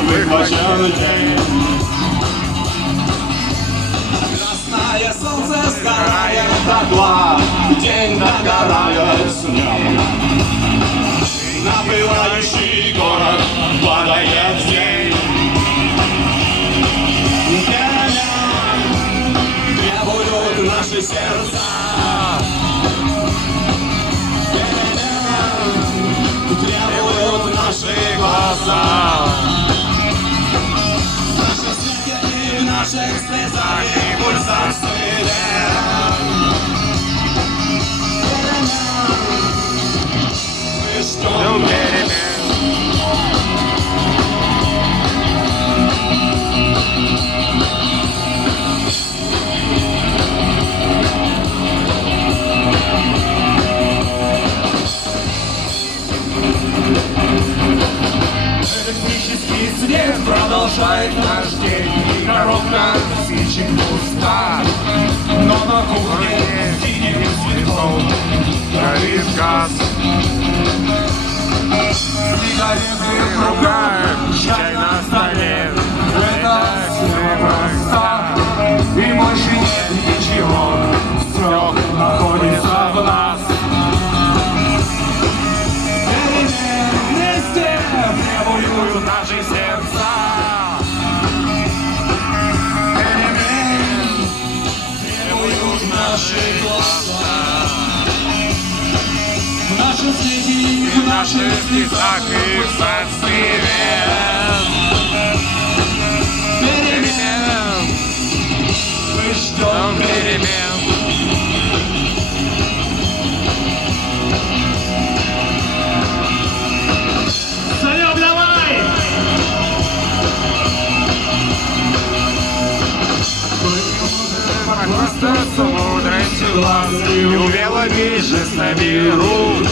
выхвачен день. Красное солнце сгорает дотла, день догорает с днем. Напылающий город падает в тень. Требуют наши сердца, требуют наши глаза. Наша смерть и в наших слезах и пульсации. Мы ждем перемен. Электрический свет продолжает наш день, и коробка спичек пуста, но на кухне синим цветом горит газ. Сигареты в руках, чай на столе, это все и больше нет ничего, все находится в нас. Требуют наши сердца, перемен, требуют наши глаза. В нашем свете, в наших слезах и в зацвет. Перемен, мы ждем перемен. Остаться мудростью глаз и умелыми жестами рук.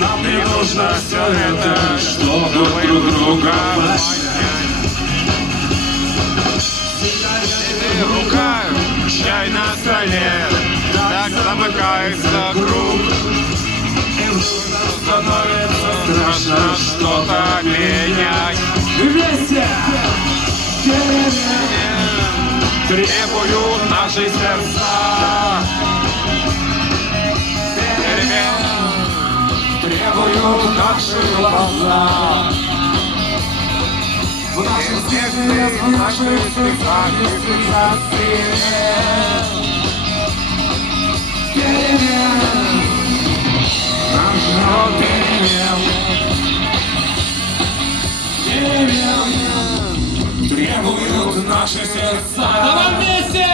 Нам не нужно все это, чтобы друг друга понять. Сигареты в руках, чай на столе, так замыкается круг. И вдруг становится страшно что-то менять. Вместе! Требуют наши сердца, перемен, требуют наши глаза. В наших сердцах, в наших слезах и пульсации перемен, нам ждет перемен, перемен, требуют наши сердца. Давай вместе!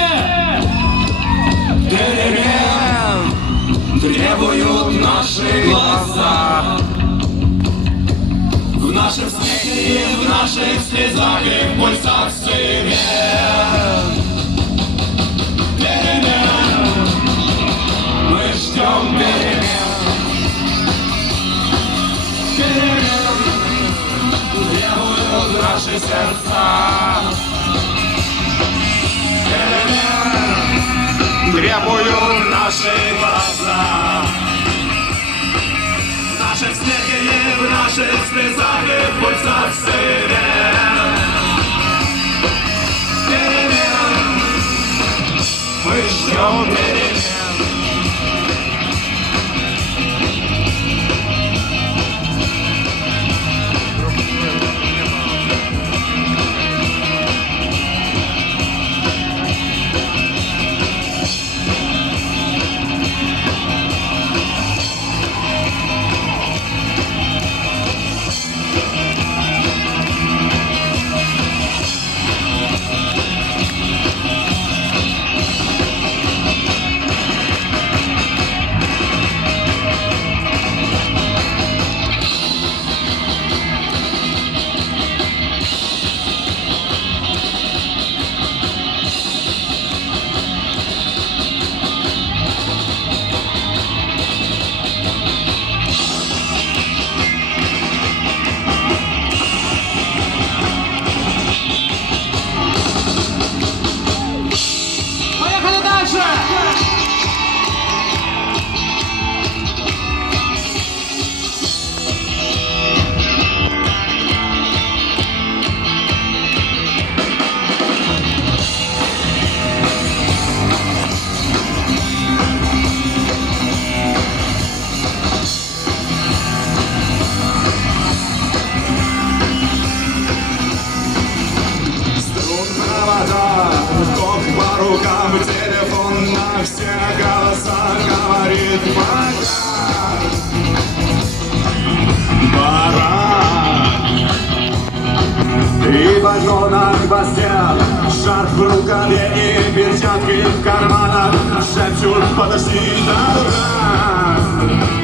Перемен, требуют наши глаза. В нашем смехе, в наших слезах и в пульсации перемен. Мы ждем перемен. Перемен, требуют наши сердца. Требуют наши глаза. В нашем смехе, в наших слезах и в пульсации перемен. Мы ждем перемен. их пока. Пора. И пальто на гвоздях, шарф в рукаве и перчатки в карманах шепчут: подожди, дорога.